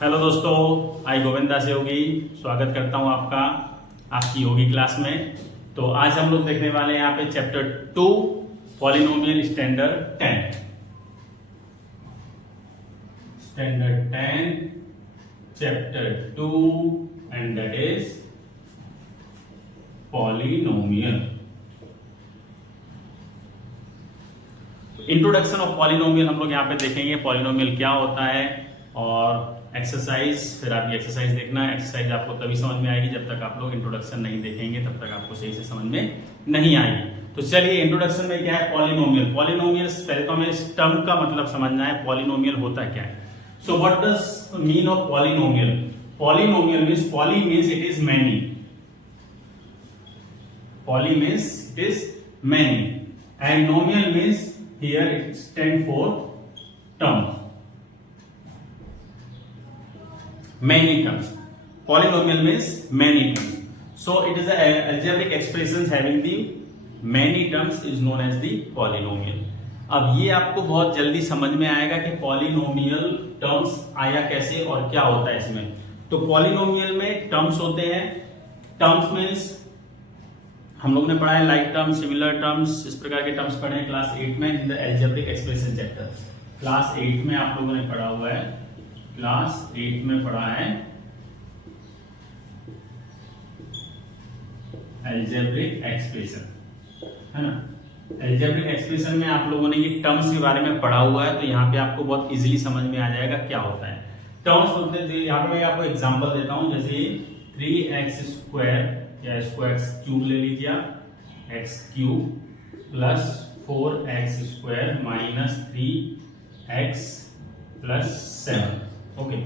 Hello दोस्तों, आई गोविंद दास योगी स्वागत करता हूं आपका आपकी योगी क्लास में। तो आज हम लोग देखने वाले हैं यहाँ पे chapter 2 polynomial standard 10 chapter 2 and that is polynomial. Introduction of polynomial हम लोग यहाँ पे देखेंगे, पॉलिनोमियल क्या होता है और एक्सरसाइज। फिर आप ये एक्सरसाइज देखना है। एक्सरसाइज आपको तभी समझ में आएगी जब तक आप लोग इंट्रोडक्शन नहीं देखेंगे, तब तक आपको सही से समझ में नहीं आएगी। तो चलिए, इंट्रोडक्शन में क्या है पॉलिनोमियल। पॉलिनोमियल पहले तो हमें इस टर्म का मतलब समझना है, पॉलिनोमियल होता क्या है। So what does mean of polynomial? Polynomial means, poly means it is many, poly means it is many and नोमियल means here it stand for term, many terms. Polynomial means many terms. So it is a algebraic expressions having the many terms is known as the polynomial. अब ये आपको बहुत जल्दी समझ में आएगा कि polynomial terms आया कैसे और क्या होता है इसमें। तो पॉलिनोमियल में टर्म्स होते हैं। टर्म्स मीन्स हम लोग ने पढ़ा है लाइक टर्म्स, सिमिलर टर्म्स, इस प्रकार के टर्म्स पढ़े हैं क्लास 8 में in the algebraic expression chapter. Class 8 में आप लोगों ने पढ़ा हुआ है, क्लास 8 में पढ़ा है अलजेब्रिक एक्सप्रेशन, है ना। अलजेब्रिक एक्सप्रेशन में आप लोगों ने ये टर्म्स के बारे में पढ़ा हुआ है, तो यहाँ पे आपको बहुत इजीली समझ में आ जाएगा क्या होता है। टर्म्स होते हैं, यहाँ पे मैं आपको एग्जांपल देता हूं, जैसे 3x² या स्क्वायर क्यूब ले लीजिए आप, x cube plus 4x² minus 3x plus 7। Okay,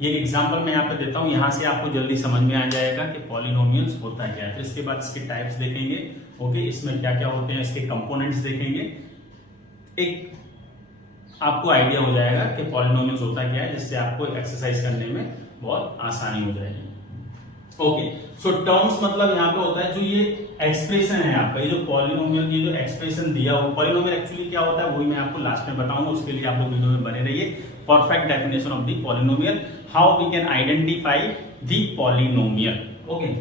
ये एग्जांपल मैं यहाँ पे देता हूँ, यहाँ से आपको जल्दी समझ में आ जाएगा कि पॉलिनोमियल्स होता क्या है। तो इसके बाद इसके टाइप्स देखेंगे, ओके, इसमें क्या क्या होते हैं, इसके कंपोनेंट्स देखेंगे, एक आपको आइडिया हो जाएगा कि पॉलिनोमियल्स होता क्या है, जिससे आपको एक्सरसाइज करने में बहुत आसानी हो जाएगी। ओके, सो टर्म्स मतलब यहाँ पे होता है जो ये एक्सप्रेशन है आपका, ये जो पॉलिनोमियल की जो एक्सप्रेशन दिया हो। पॉलिनोमियल एक्चुअली क्या होता है वही मैं आपको लास्ट में बताऊंगा, उसके लिए आप लोग वीडियो में बने रहिए। Perfect definition of the polynomial, how we can identify the polynomial. Okay,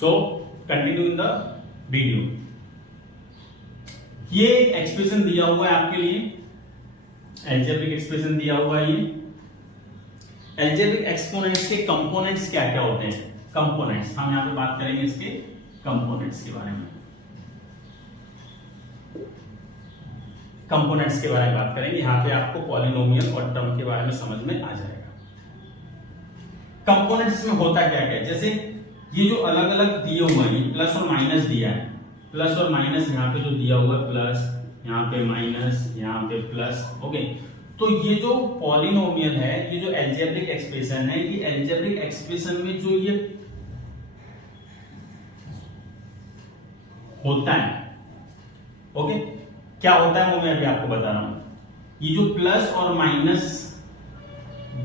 so continue in the video. ये एक्सप्रेशन दिया हुआ है आपके लिए, अलजेब्रिक एक्सप्रेशन दिया हुआ है। ये अलजेब्रिक एक्सपोनेंट्स के कंपोनेंट्स क्या क्या होते हैं, कंपोनेंट्स हम यहां पे बात करेंगे, इसके कंपोनेंट्स के बारे में, कंपोनेंट्स के बारे में बात करेंगे। यहां पे आपको पॉलिनोमियल और टर्म के बारे में समझ में आ जाएगा। कंपोनेंट्स में होता क्या क्या, जैसे ये जो अलग अलग दिए हुए हैं, प्लस और माइनस दिया है, प्लस और माइनस यहाँ पे जो दिया हुआ है, प्लस यहाँ पे माइनस, यहाँ पे प्लस। ओके, तो ये जो पॉलिनोमियल है, ये जो अलजेब्रिक एक्सप्रेशन है, ये अलजेब्रिक एक्सप्रेशन में जो ये होता है, ओके, क्या होता है वो मैं अभी आपको बता रहा हूं। ये जो प्लस और माइनस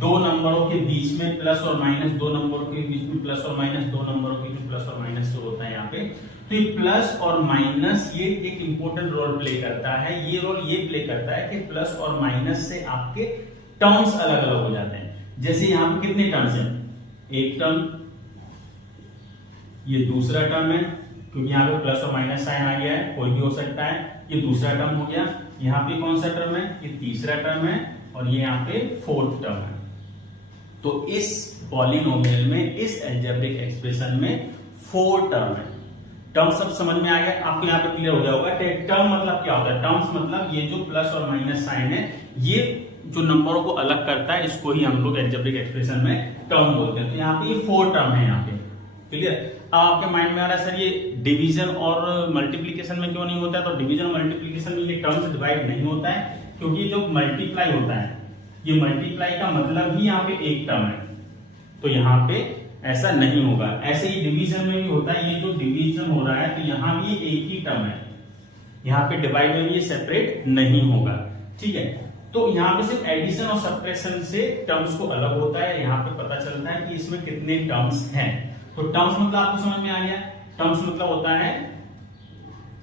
दो नंबरों के बीच में, प्लस और माइनस दो नंबरों के बीच में, प्लस और माइनस दो नंबरों के बीच में प्लस और माइनस जो होता है यहाँ पे, तो ये प्लस और माइनस ये एक इंपॉर्टेंट रोल प्ले करता है। ये रोल ये प्ले करता है कि प्लस और माइनस से आपके टर्म्स अलग अलग हो जाते हैं। जैसे यहाँ पे कितने टर्म्स हैं, एक टर्म, ये दूसरा टर्म है, क्योंकि यहाँ पे प्लस और माइनस साइन आ गया है, कोई भी हो सकता है। ये दूसरा टर्म हो गया, यहाँ पे कौन सा टर्म है, ये तीसरा टर्म है, और ये यहाँ पे फोर्थ टर्म है। तो इस पॉलिनोमियल में, इस अलजेब्रिक एक्सप्रेशन में 4 टर्म है। टर्म सब समझ में आ गया आपको, यहाँ पे क्लियर हो गया होगा कि टर्म मतलब क्या होता है। टर्म्स मतलब ये जो प्लस और माइनस साइन है, ये जो नंबरों को अलग करता है, इसको ही हम लोग अलजेब्रिक एक्सप्रेशन में टर्म बोलते हैं। तो यहाँ पे ये 4 टर्म है, यहाँ पे क्लियर। अब आपके माइंड में आ रहा है सर ये डिवीजन और मल्टीप्लीकेशन में क्यों नहीं होता है। तो डिवीजन और मल्टीप्लीकेशन में ये टर्म्स डिवाइड नहीं होता है, क्योंकि जो मल्टीप्लाई होता है, ये मल्टीप्लाई का मतलब ही यहाँ पे एक टर्म है, तो यहाँ पे ऐसा नहीं होगा। ऐसे ही डिवीजन में भी होता है, ये जो डिवीजन हो रहा है तो यहाँ भी एक ही टर्म है, यहाँ पे डिवाइड में भी ये सेपरेट नहीं होगा, ठीक है। तो यहाँ पे सिर्फ एडिशन और सब्ट्रैक्शन से टर्म्स को अलग होता है। यहाँ पे पता चलता है कि इसमें कितने टर्म्स हैं। तो टर्म्स मतलब आपको समझ में आ गया। टर्म्स मतलब होता है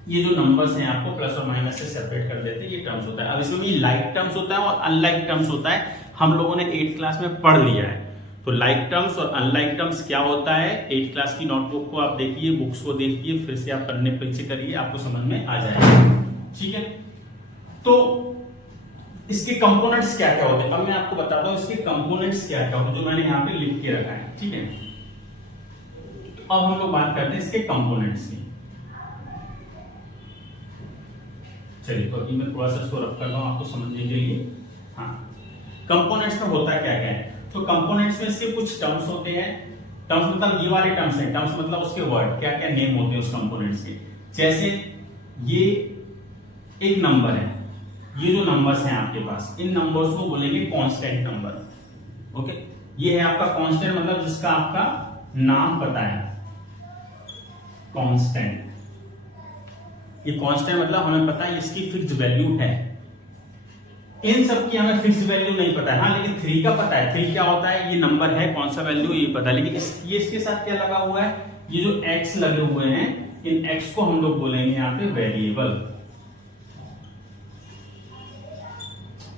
ये जो नंबर्स हैं आपको प्लस और माइनस से सेपरेट कर देते हैं, ये टर्म्स होता है। अब इसमें भी लाइक टर्म्स होता है और अनलाइक टर्म्स होता है, हम लोगों ने 8th क्लास में पढ़ लिया है। तो लाइक टर्म्स और अनलाइक टर्म्स क्या होता है, 8th क्लास की नोटबुक को आप देखिए, बुक्स को देखिए, फिर से आप पढ़ने पीछे करिए, आपको समझ में आ जाएगा। ठीक है, तो इसके कंपोनेंट्स क्या क्या होते हैं, अब मैं आपको बताता हूं इसके कंपोनेंट्स क्या क्या होते हैं, जो मैंने यहाँ पे लिख के रखा है। ठीक है, अब हम लोग बात करते हैं इसके कंपोनेंट्स की। चलिए, तो अभी मैं थोड़ा सा इसको रफ कर रहा हूं आपको समझने के लिए। हाँ, कंपोनेंट्स में होता है क्या क्या है, तो कंपोनेंट्स में इसके कुछ टर्म्स होते हैं। टर्म्स मतलब ये वाले टर्म्स हैं, टर्म्स मतलब उसके वर्ड, क्या क्या नेम होते हैं उस कंपोनेंट्स के। जैसे ये एक नंबर है, ये जो नंबर्स हैं आपके पास, इन नंबर्स को बोलेंगे कांस्टेंट नंबर। ओके, ये है आपका कांस्टेंट, मतलब जिसका आपका नाम पता है, कांस्टेंट। ये कांस्टेंट मतलब हमें पता है इसकी फिक्स्ड वैल्यू है। इन सब की हमें फिक्स्ड वैल्यू नहीं पता है, हाँ, लेकिन 3 का पता है। 3 क्या होता है, ये नंबर है, कौन सा वैल्यू ये पता है, लेकिन ये इसके साथ क्या लगा हुआ है, ये जो x लगे हुए हैं, इन x को हम लोग बोलेंगे यहाँ पे वेरिएबल।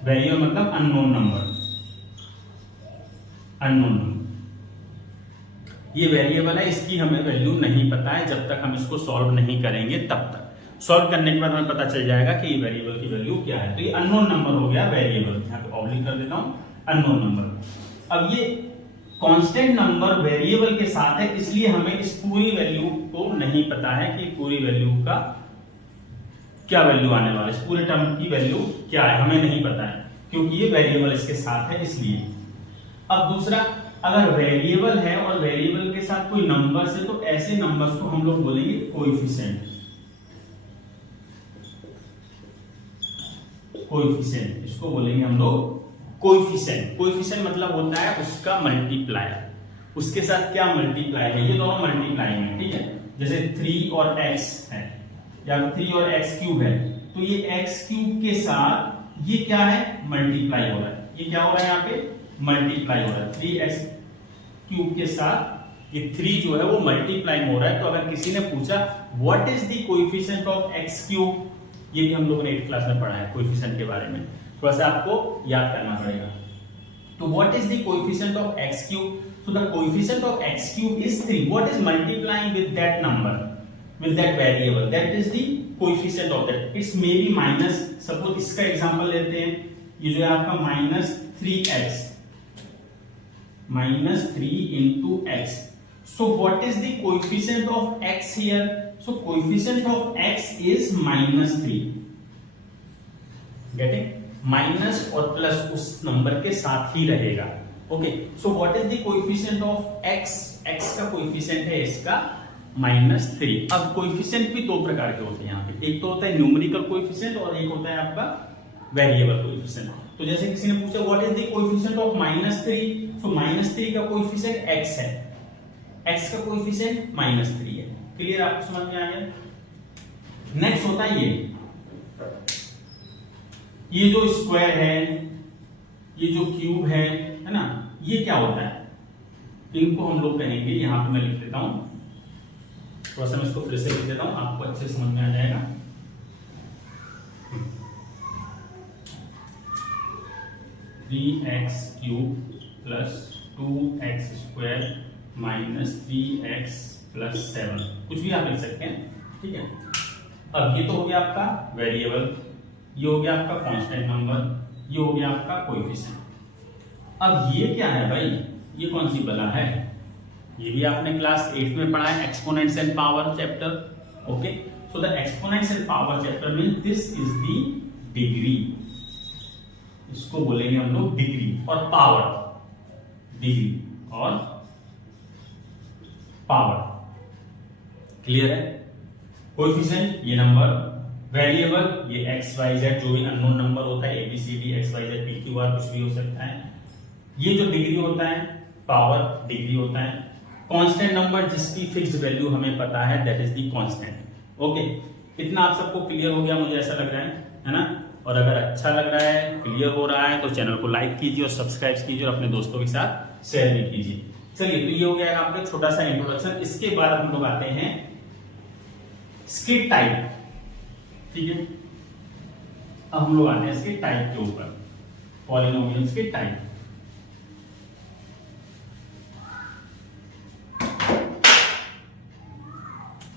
वेरिएबल मतलब अननोन नंबर, अननोन नंबर। ये वेरिएबल है, इसकी हमें वैल्यू नहीं पता है, जब तक हम इसको सॉल्व नहीं करेंगे तब तक। सॉल्व करने के बाद हमें पता चल जाएगा कि ये वेरिएबल की वैल्यू क्या है। तो ये अननोन नंबर हो गया वेरिएबल, यहाँ पे ऑब्लिक कर देता हूं, अननोन नंबर। अब ये कांस्टेंट नंबर वेरिएबल के साथ है, इसलिए हमें इस पूरी वैल्यू को नहीं पता है कि पूरी वैल्यू का क्या वैल्यू आने वाला है, इस पूरे टर्म की वैल्यू क्या है हमें नहीं पता है, क्योंकि ये वेरिएबल इसके साथ है इसलिए। अब दूसरा, अगर वेरिएबल है और वेरिएबल के साथ कोई नंबर्स है, तो ऐसे नंबर्स को हम लोग बोलेंगे कोएफिशिएंट। कोएफिशिएंट, इसको बोलेंगे हम लोग कोएफिशिएंट। कोएफिशिएंट मतलब होता है उसका मल्टीप्लायर, उसके साथ क्या मल्टीप्लाई है, ये दोनों मल्टीप्लाई है। ठीक है, जैसे 3 और x है, या 3 और x क्यूब है, तो ये x क्यूब के साथ ये क्या है, मल्टीप्लाई हो रहा है। ये क्या हो रहा है, यहाँ पे मल्टीप्लाई हो रहा है। 3x क्यूब के साथ ये 3 जो है वो मल्टीप्लाई हो रहा है। तो अगर किसी ने पूछा what is the coefficient of x cube, ये भी हम लोगों ने 8th क्लास में पढ़ा है कोएफिशिएंट के बारे में, थोड़ा सा आपको याद करना पड़ेगा। तो what is the coefficient of x cube, so the coefficient of x cube is 3, what is multiplying with that number, with that variable, that is the coefficient of that. It's may be minus, suppose इसका example लेते हैं, ये जो है आपका -3x, -3 into x, so what is the coefficient of x here, so coefficient of x is -3, getting, minus और plus उस number के साथ ही रहेगा। Okay, so what is the coefficient of x, x का कोएफिशिएंट है इसका -3। अब कोएफिशिएंट भी दो प्रकार के होते हैं यहाँ पे, एक तो होता है न्यूमेरिकल कोएफिशिएंट और एक होता है आपका वेरिएबल कोएफिशिएंट। तो जैसे किसी ने पूछा what is the coefficient of -3, तो -3 का कोएफिशिएंट x है, x का कोएफिशिएंट -3 है। क्लियर, आपको समझ में आ गया। नेक्स्ट होता है ये जो स्क्वायर है, ये जो क्यूब है ना, ये क्या होता है, इनको हम लोग कहेंगे, यहां पे मैं लिख देता हूं, थोड़ा सा मैं इसको फिर से लिख देता हूं, आपको अच्छे से समझ में आ जाएगा। 3x cube plus 2x square minus 3x plus 7, कुछ भी आप लिख सकते हैं। ठीक है, अब ये तो हो गया आपका वेरिएबल, ये हो गया आपका कांस्टेंट नंबर, ये हो गया आपका कोएफिशिएंट। अब ये क्या है भाई, ये कौन सी बला है, ये भी आपने क्लास 8 में पढ़ा है, exponents and power chapter. Okay, so the exponents and power chapter mean this is the degree, इसको बोलेंगे हम लोग डिग्री, और पावर, डिग्री और पावर। क्लियर है, कोएफिशिएंट ये नंबर, वेरिएबल ये एक्स वाई जेड, जो भी अननोन नंबर होता है, ABCD XYZ PQR कुछ भी हो सकता है। ये जो डिग्री होता है, पावर डिग्री होता है। कांस्टेंट नंबर जिसकी फिक्स्ड वैल्यू हमें पता है, that is the constant. Okay, इतना आप सबको क्लियर हो गया मुझे ऐसा लग रहा है ना। और अगर अच्छा लग रहा है, क्लियर हो रहा है, तो चैनल को लाइक कीजिए और सब्सक्राइब कीजिए और अपने दोस्तों के साथ शेयर भी कीजिए। चलिए, तो ये हो गया आपका छोटा सा इंट्रोडक्शन। इसके बाद हम लोग आते हैं स्किट टाइप। ठीक है, अब हम लोग आते हैं इसके टाइप के ऊपर, पॉलिनोमियल्स के टाइप।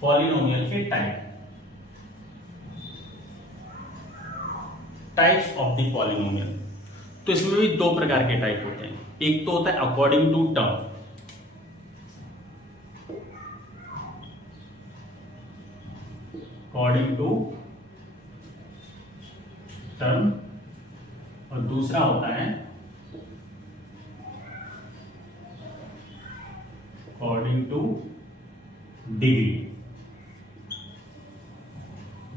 पॉलिनोमियल के टाइप्स ऑफ द पॉलिनोमियल। तो इसमें भी दो प्रकार के टाइप होते हैं। एक तो होता है according to term, according to term, और दूसरा होता है अकॉर्डिंग टू डिग्री।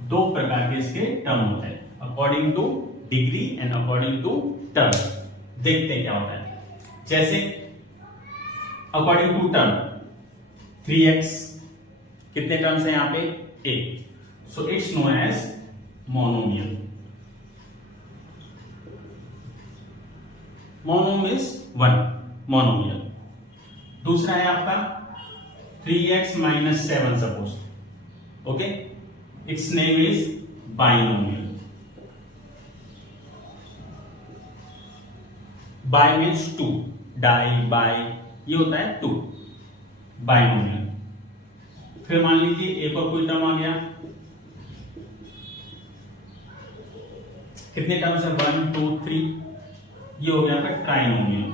दो प्रकार के इसके टर्म होते हैं, according to degree and according to term. देखते हैं क्या होता है। जैसे अकॉर्डिंग टू टर्म 3x, कितने टर्म्स हैं यहां पे? 8, so it's known as monomial. Mono is 1, monomial. दूसरा है आपका 3x - 7 suppose, okay, its name is binomial. Bi means 2, di bi, ये होता है 2, बाइनोमियल। फिर मान लीजिए एक और कोई टर्म आ गया, कितने टर्म्स है? 1 2 3, ये हो गया आपका ट्राइनोमियल।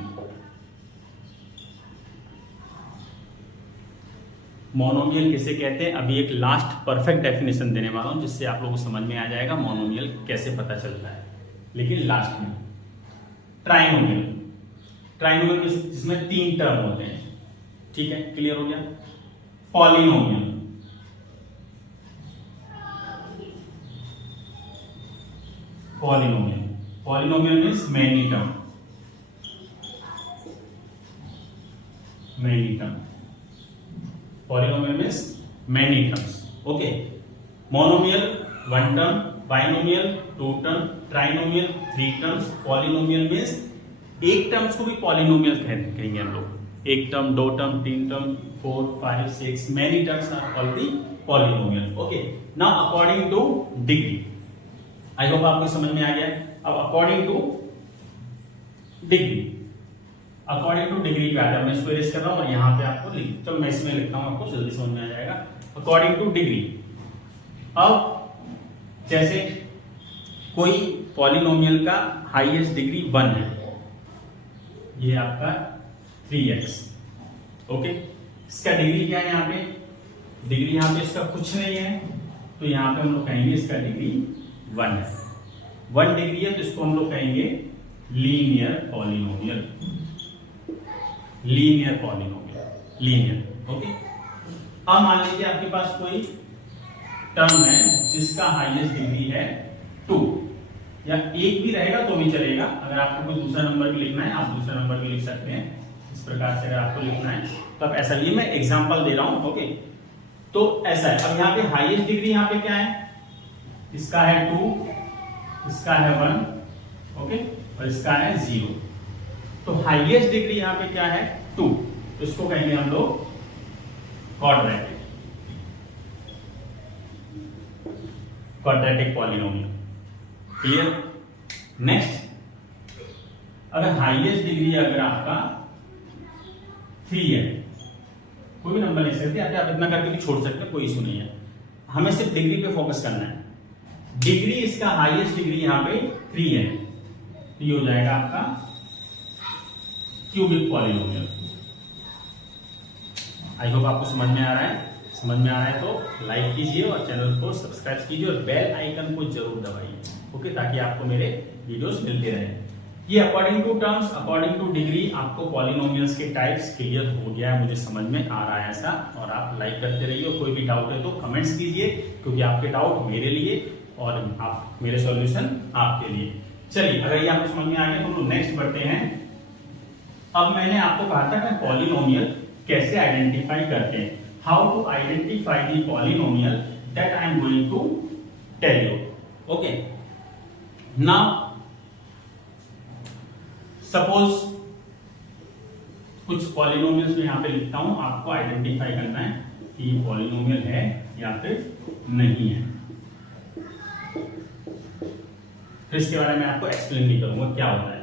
मोनोमियल किसे कहते हैं, अभी एक लास्ट परफेक्ट डेफिनेशन देने वाला हूं जिससे आप लोगों को समझ में आ जाएगा मोनोमियल कैसे पता चलता है, लेकिन लास्ट में। ट्राइनोमियल, ट्राइनोमियल जिसमें 3 टर्म होते हैं, ठीक है, क्लियर हो गया। Polynomial, polynomial, polynomial means many term, many term, polynomial means many terms, okay. Monomial 1 term, binomial 2 term, trinomial 3 terms, polynomial means एक टर्म्स को भी पॉलिनोमियल कहेंगे हम लोग। 1 term, 2 term, 3 term, 4 5 6, many terms are called the polynomial, okay. Now according to degree, I hope आपको समझ में आ गया। अब according to degree, according to degree पे आता है। मैं इसको इरेज कर रहा हूं और यहां पे आपको लिख, तो मैं इसमें लिखता हूं, आपको जल्दी समझ में आ जाएगा। अकॉर्डिंग टू डिग्री, अब जैसे कोई पॉलिनोमियल का हाईएस्ट डिग्री 1 है, ये आपका 3x, ओके। इसका डिग्री क्या है यहाँ पे? डिग्री यहाँ पे इसका कुछ नहीं है, तो यहाँ पे हम लोग कहेंगे इसका डिग्री 1 है। 1 डिग्री है तो इसको हम लोग कहेंगे linear polynomial, linear polynomial, linear, okay. अब मान लीजिए आपके पास कोई टर्म है जिसका हाईएस्ट डिग्री है 2, या 1 भी रहेगा तो भी चलेगा। अगर आपको कोई दूसरा नंबर भी लिखना है, आप दूसरा नंबर भी लिख सकते हैं। इस प्रकार से अगर आपको लिखना है तो आप ऐसा लिए, मैं एग्जांपल दे रहा हूं, ओके। तो ऐसा है। अब यहाँ पे हाईएस्ट डिग्री यहाँ पे क्या है? इसका है 2, इसका है 1, ओके, और इसका है 0। तो हाईएस्ट डिग्री यहाँ पे क्या है? 2, तो इसको कहेंगे हम लोग quadratic, quadratic polynomial, clear. Next, अगर हाईएस्ट डिग्री अगर आपका 3 है, कोई भी नंबर ले सकते हैं, आप इतना करके भी छोड़ सकते हैं, कोई इशू नहीं है। हमें सिर्फ डिग्री पे फोकस करना है। डिग्री, इसका हाईएस्ट डिग्री यहाँ पे 3 है, तो ये हो जाएगा आपका क्यूबिक पॉलिनोमियल। आई होप आपको समझ में आ रहा है। समझ में आ रहा है तो लाइक कीजिए और चैनल को सब्सक्राइब कीजिए और बेल आइकन को जरूर दबाइए, ओके, ताकि आपको मेरे वीडियोस मिलते रहें। ये according to terms, according to degree, आपको पॉलिनोमियल्स के टाइप्स क्लियर हो गया है, मुझे समझ में आ रहा है ऐसा। और आप लाइक करते रहिए, कोई भी डाउट है तो कमेंट्स कीजिए, क्योंकि आपके डाउट मेरे लिए और आप मेरे सॉल्यूशन आपके लिए। चलिए, अगर ये आपको समझ में आ गया तो हम लोग नेक्स्ट बढ़ते हैं। अब मैंने आपको कहा था कि पॉलिनोमियल कैसे आइडेंटिफाई करते हैं, how to identify the polynomial, that I am going to tell you, okay. Now suppose कुछ पॉलिनोमियल्स में यहां पे लिखता हूं, आपको आइडेंटिफाई करना है कि ये पॉलिनोमियल है या फिर नहीं है। फिर इसके बारे में आपको एक्सप्लेन भी करूंगा क्या होता है।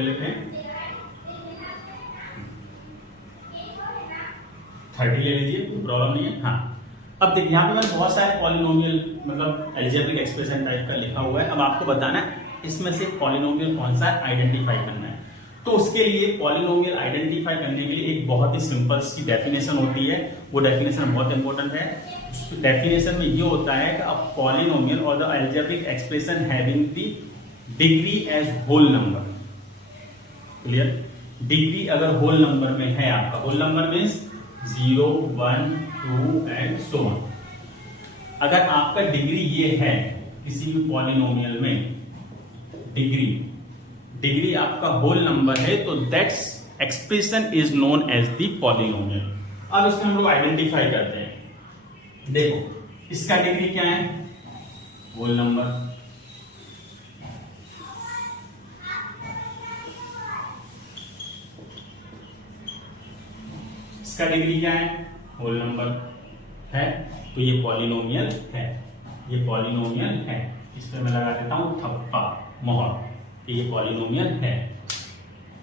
ले लेते हैं, 30 ले लीजिए, कोई प्रॉब्लम नहीं है। हाँ, अब देखिए यहाँ पे मैंने बहुत सारे पॉलिनोमियल मतलब अलजेब्रिक एक्सप्रेशन टाइप का लिखा हुआ है। अब आपको बताना है इसमें से पॉलिनोमियल कौन सा आइडेंटिफाई करना है। तो उसके लिए पॉलिनोमियल आइडेंटिफाई करने के लिए एक बहुत ही सिंपल सी डेफिनेशन होती है, वो डेफिनेशन बहुत इंपॉर्टेंट है। उस डेफिनेशन में ये होता है कि अ पॉलिनोमियल और the algebraic expression having the degree as whole number. Clear? Degree अगर होल नंबर में है, आपका whole number means 0, 1, 2 and so on. अगर आपका डिग्री ये है किसी भी पॉलिनोमियल में, डिग्री आपका होल नंबर है, तो that's expression is known as the polynomial. अब इसको हम लोग आइडेंटिफाई करते हैं। देखो इसका डिग्री क्या है, होल नंबर। इसका डिग्री क्या है, होल नंबर है, तो ये पॉलिनोमियल है, ये पॉलिनोमियल है। इस पे मैं लगा देता हूं थप्पा, मोहर, कि ये पॉलिनोमियल है।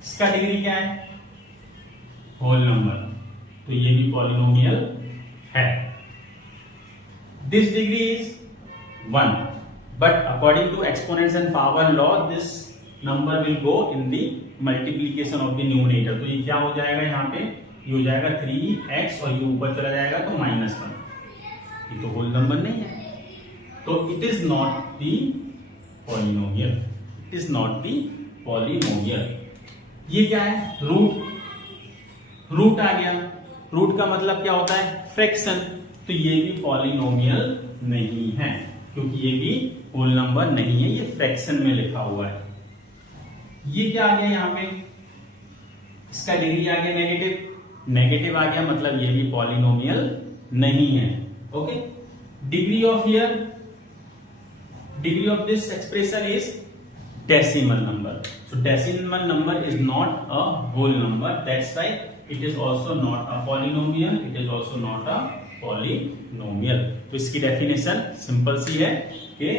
इसका डिग्री क्या है, होल नंबर, तो ये भी पॉलिनोमियल है। This degree is 1, but according to exponents and power law this number will go in the multiplication of the numerator. तो ये क्या हो जाएगा, यहाँ पे ये हो जाएगा 3x और ये ऊपर चला जाएगा तो -1। ये तो होल नंबर नहीं है, तो it is not the polynomial, it is not the polynomial. ये क्या है, रूट आ गया। रूट का मतलब क्या होता है, फ्रैक्शन, तो ये भी पॉलिनोमियल नहीं है, क्योंकि ये भी होल नंबर नहीं है, ये फ्रैक्शन में लिखा हुआ है। ये क्या आ गया यहाँ पे, इसका डिग्री आ गया नेगेटिव आ गया, मतलब ये भी पॉलिनोमियल नहीं है। Okay, degree of this expression is decimal number, so decimal number is not a whole number, that's why it is also not a polynomial, it is also not a polynomial. तो इसकी definition simple सी है कि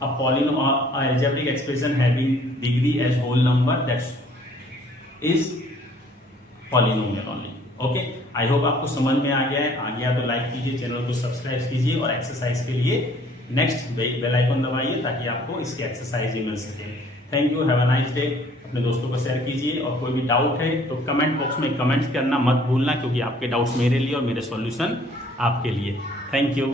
a algebraic expression having degree as whole number that's is polynomial only. Okay, I hope आपको समझ में आ गया है। आ गया तो लाइक कीजिए, चैनल को सब्सक्राइब कीजिए और एक्सरसाइज के लिए नेक्स्ट बेल आइकन दबाइए ताकि आपको इसकी एक्सरसाइज ही मिल सके। Thank you, have a nice day. अपने दोस्तों को शेयर कीजिए और कोई भी डाउट है तो कमेंट बॉक्स में कमेंट करना मत भूलना, क्योंकि आपके डाउट्स मेरे लिए और मेरे सॉल्यूशन आपके लिए। Thank you.